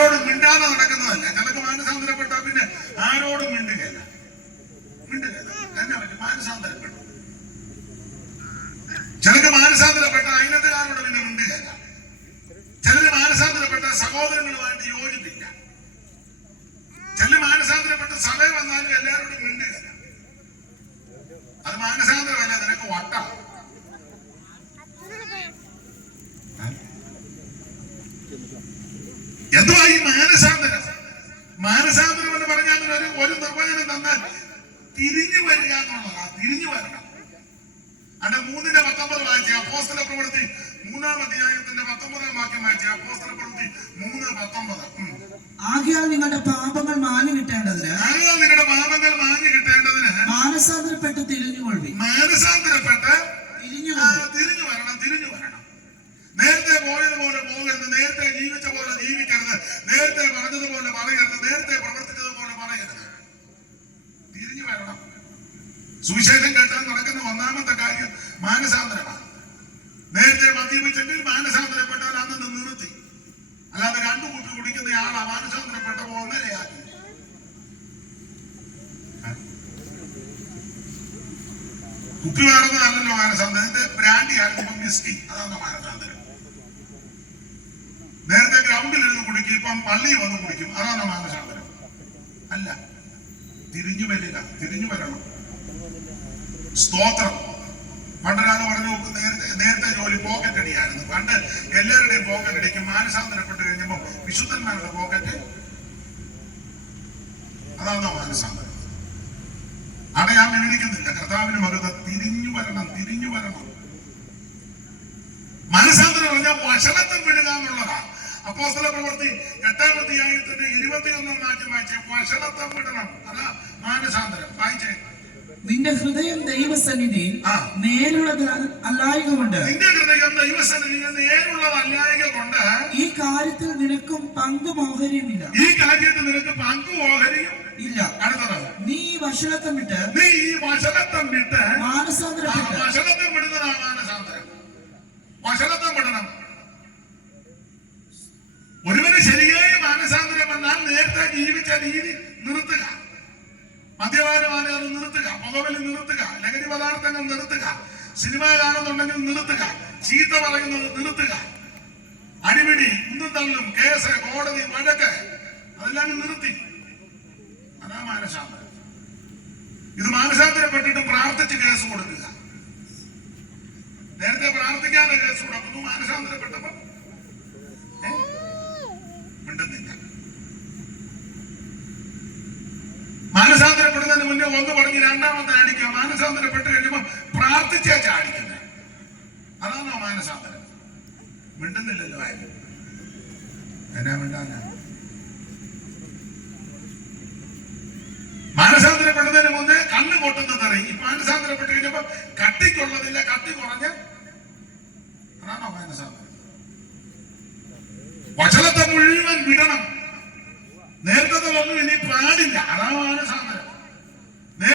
ആരോടും മിണ്ടാതെ നടക്കുന്നതല്ല. ചിലക്ക് മാനസാന്തരപ്പെട്ട പിന്നെ ആരോടും മിണ്ടുകയല്ല. എന്നാ പറ്റും? മാനസാന്തരപ്പെട്ടു. ചിലക്ക് മാനസാന്തരപ്പെട്ട അയലത്തുകാരോട് പിന്നെ മിണ്ടുകയല്ല. ചിലര് മാനസാന്തരപ്പെട്ട സഹോദരങ്ങളുമായിട്ട് യോജിപ്പില്ല. ചില മാനസാന്തരപ്പെട്ട സഭയിൽ വന്നാലും എല്ലാവരോടും മിണ്ടുകയല്ല. അത് മാനസാന്തരമല്ല, നിനക്ക് വട്ടാ. എന്തുവാ ഈ മാനസാന്തരം? മാനസാന്തരം എന്ന് പറഞ്ഞാൽ ഒരു നിർവചനം തന്നാൽ തിരിഞ്ഞു വരിക എന്നുള്ളതാ. തിരിഞ്ഞു വരണം. അല്ല 3:19 വായിച്ച അപ്പോസ്തല പ്രവൃത്തി 3-ാം അധ്യായത്തിന്റെ 19-ാം വാക്യം വായിച്ച അപ്പോസ്തല പ്രവൃത്തി 3:19. ആകയാൽ നിങ്ങളുടെ പാപങ്ങൾ മാഞ്ഞു കിട്ടേണ്ടതിന് മാനസാന്തരപ്പെട്ട് തിരിഞ്ഞുകൊള്ളി. മാനസാന്തരപ്പെട്ട് തിരിഞ്ഞു വരണം. നേരത്തെ പോയതുപോലെ പോകരുത്. നേരത്തെ ജീവിച്ച പോലെ ജീവിക്കരുത്. നേരത്തെ പറഞ്ഞതുപോലെ പറയരുത്. നേരത്തെ പ്രവർത്തിച്ചതുപോലെ പറയരുത്. തിരിഞ്ഞു വരണം. സുവിശേഷം കേട്ടാൽ നടക്കുന്ന ഒന്നാമത്തെ കാര്യം മാനസാന്തരമാണ്. നേരത്തെ മദ്യപിച്ചെങ്കിൽ മാനസാന്തരപ്പെട്ടാൽ അന്ന് നിർത്തി. അല്ലാതെ 2 കുപ്പി കുടിക്കുന്ന ആളാ മാനസാന്തരപ്പെട്ട ഒന്നരയാക്കി. കുപ്പി വേറൊന്നല്ലോ മാനസാന്തരം. നേരത്തെ ബ്രാൻഡി ആയിരുന്നു, വിസ്കി. അതാണ് മാനസാന്തരം. നേരത്തെ ഗ്രൗണ്ടിൽ ഇരുന്ന് കുടിക്കും, ഇപ്പം പള്ളിയിൽ വന്ന് കുടിക്കും. അതാണ് മാനസാന്തരം. അല്ല, തിരിഞ്ഞു വരിക. തിരിഞ്ഞു വരണം. സ്തോത്രം. പണ്ടൊരാൾ പറഞ്ഞു, നേരത്തെ ജോലി പോക്കറ്റ് അടിയായിരുന്നു. പണ്ട് എല്ലാവരുടെയും പോക്കറ്റ് അടിക്കും. മാനസാന്തരപ്പെട്ട് കഴിഞ്ഞപ്പോ വിശുദ്ധന്മാരുടെ പോക്കറ്റ്. അതാണോ മാനസാന്തരം? അവിടെ ഞാൻ വിവരിക്കുന്നില്ല. കർത്താവിന് മകത. തിരിഞ്ഞു വരണം. മാനസാന്തരം പറഞ്ഞാൽ വഷളത്വം വിടുക എന്നുള്ളതാണ്. അപ്പോസ്തല പ്രവൃത്തി 8-ാം അധ്യായത്തിന്റെ 21-ാം വാക്യം വായിച്ചേ. വഷളത്വം വിടണം. അതാ മാനസാന്തരം. വായിച്ചേ. നിന്റെ ഹൃദയം ദൈവസന്നിധിയിൽ നേരുള്ളത് അല്ലായക കൊണ്ട് ഈ കാര്യത്തിൽ നിനക്കും പങ്കും ഓഹരിയുമില്ല. ഇല്ല. അടുത്തത്, നീ ഈ വഷളത്വം വിട്ട് മാനസാന്തരപ്പെട്ട്. വഷളത്വം വിടണം. ഒരുവന് ശരിയായ മാനസാന്തരം വന്നാൽ നേരത്തെ ജീവിച്ച രീതി നിർത്തുക. മദ്യപാനമാണ് അത് നിർത്തുക. പുകവലി നിർത്തുക. ലഹരി പദാർത്ഥങ്ങൾ നിർത്തുക. സിനിമ കാണുന്നുണ്ടെങ്കിൽ നിർത്തുക. ചീത്ത പറയുന്നത് നിർത്തുക. അടിപിടി, കുന്നും തള്ളും, കേസ്, കോടതി, വഴക്ക്, അതെല്ലാം നിർത്തി. അതാ മാനസാന്തരം. ഇത് മാനസാന്തരപ്പെട്ടിട്ട് പ്രാർത്ഥിച്ച് കേസ് കൊടുക്കുക. നേരത്തെ പ്രാർത്ഥിക്കാതെ കേസ് കൊടുക്കുന്നു. മാനസാന്തരപ്പെട്ടപ്പോ മിണ്ടുന്നില്ല. മാനസാന്തരപ്പെടുന്നതിന് മുന്നേ ഒന്ന് പറഞ്ഞ് രണ്ടാമത്തെ അടിക്കുക. മാനസാന്തരപ്പെട്ട് കഴിയുമ്പോൾ പ്രാർത്ഥിച്ചാ ചാടിക്കുന്നത്. അതാണോ മാനസാന്തരം? മിണ്ടുന്നില്ലല്ലോ ആരും. എന്നാ മിണ്ടാന? മാനസാന്തരപ്പെടുന്നതിന് മുന്നേ കണ്ണ് പൊട്ടുന്നത് അറിയും. മാനസാന്തരപ്പെട്ട് കഴിഞ്ഞപ്പോ കട്ടിക്കുള്ളതില്ല, കട്ടി കുറഞ്ഞ്. അതാണോ മാനസാന്തരം? വചനത്തെ മുഴുവൻ വിടണം. നേരത്തെ ഒന്നും ഇനി പാടില്ല. അതാ മാനസാന്തരം.